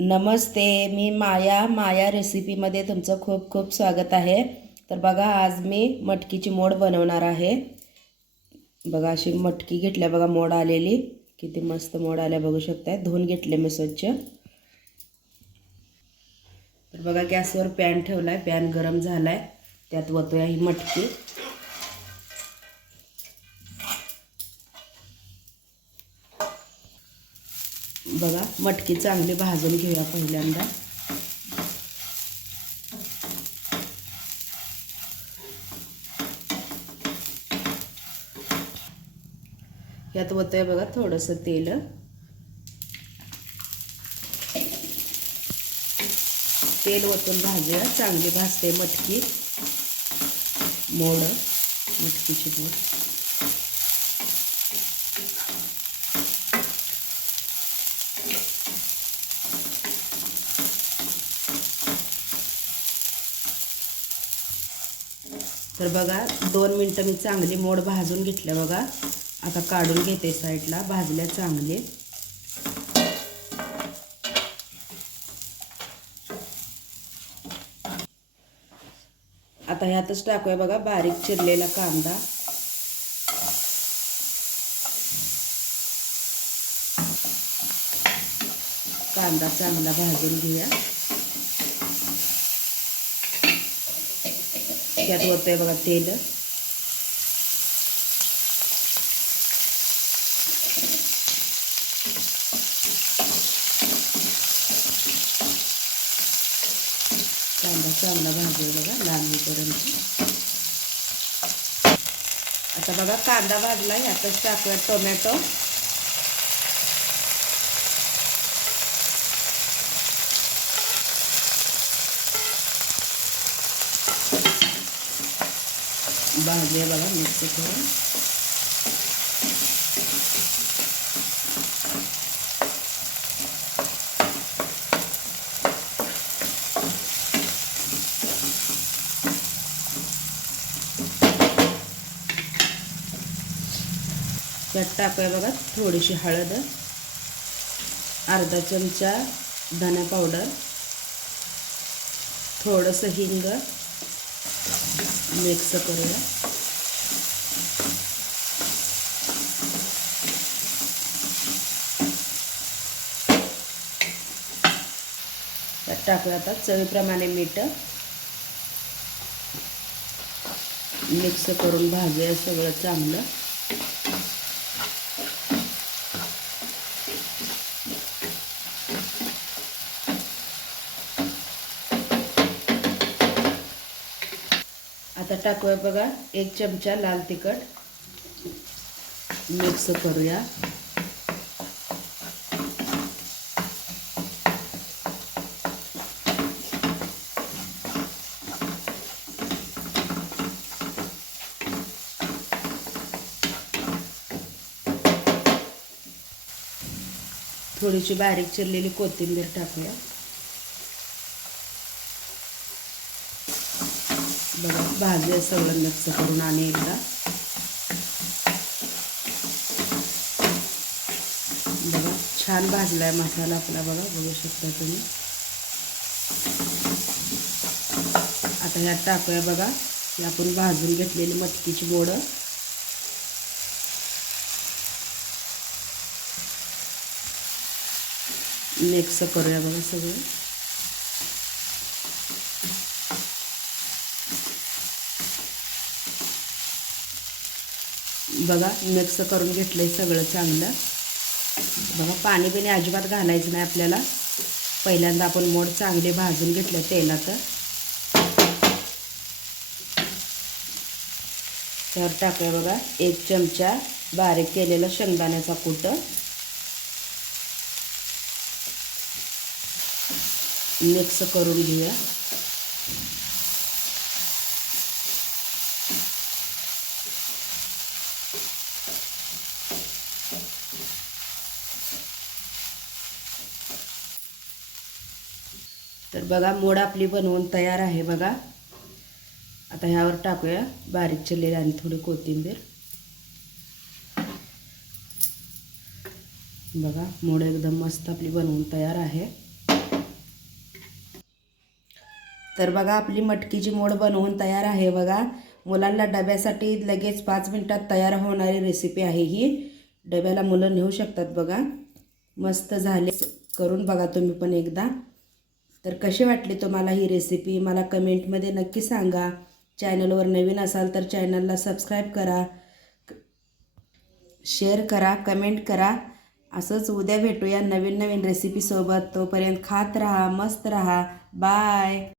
नमस्ते मी माया माया रेसिपीमध्ये तुमचं खूप खूप स्वागत आहे. तर बघा आज मी मटकीची मोड बनवणार आहे. बघा अशी मटकी घेतल्या बघा मोड आलेली. किती मस्त मोड आल्या बघू शकताय. धुवून घेतले मी स्वच्छ. तर बघा गॅसवर पॅन ठेवला आहे पॅन गरम झाला आहे त्यात वतोया ही मटकी. बघा मटकी चांगली भाजून घेऊया पहिल्यांदा. यात होतंय बघा थोडंसं तेल. तेल ओतून भाजूया चांगली भाजते मटकी. मोड मटकीची मोड. तर बघा दोन मिनटं मी चांगली मोड भाजून घेतल्या बघा. आता काढून घेते साईडला भाजल्या चांगले. आता ह्यातच टाकूया बघा बारीक चिरलेला कांदा. कांदा चांगला भाजून घेऊया. त्यात होतंय बघा तेल. कांदा चांगला भाजू बघा लांबीपर्यंत आता बघा कांदा भाजला ह्यातच टाकूया टोमॅटो. भाजूया बघा मिक्स करून त्यात टाकूया बघा थोडीशी हळद अर्धा चमचा धना पावडर थोडंसं हिंग मिक्स करूया. त्यात टाकूया आता चवीप्रमाणे मीठ. मिक्स करून भाजूया सगळं चांगलं. आता टाकूया बघा एक चमचा लाल तिखट. मिक्स करूया. थोडीशी बारीक चिरलेली कोथिंबीर टाकूया. बघा भाजी सगळं मिक्स करून आणि एकदा बघा छान भाजलाय मसाला आपला बघा बघू शकता तुम्ही. आता ह्यात टाकूया बघा ही आपण भाजून घेतलेली मटकीची मोडं मिक्स करूया बघा सगळं. बघा मिक्स करून घेतलं आहे सगळं चांगलं. बघा पाणी बिणी अजिबात घालायचं नाही आपल्याला. पहिल्यांदा आपण मोड चांगले भाजून घेतले तेलात तर टाकूया बघा एक चमचा बारीक केलेलं शेंगदाण्याचा कूट. मिक्स करून घेऊया. तर बघा मोड आपली बनवून तयार आहे बघा. आता ह्यावर टाकूया बारीक चिरलेली आणि थोडी कोथिंबीर. बघा मोड एकदम मस्त आपली बनवून तयार आहे. तर बघा आपली मटकीची मोड बनवून तयार आहे बघा. मुलांना डब्यासाठी लगेच पाच मिनटात तयार होणारी रेसिपी आहे ही. डब्याला मुलं नेऊ शकतात बघा. मस्त झाले. करून बघा तुम्ही पण एकदा. तर कशी वाटली तुम्हाला ही रेसिपी मला कमेंटमध्ये नक्की सांगा. चॅनलवर नवीन असाल तर चॅनलला सबस्क्राईब करा. शेअर करा कमेंट करा. असंच उद्या भेटूया नवीन नवीन रेसिपीसोबत तोपर्यंत खात राहा मस्त राहा. बाय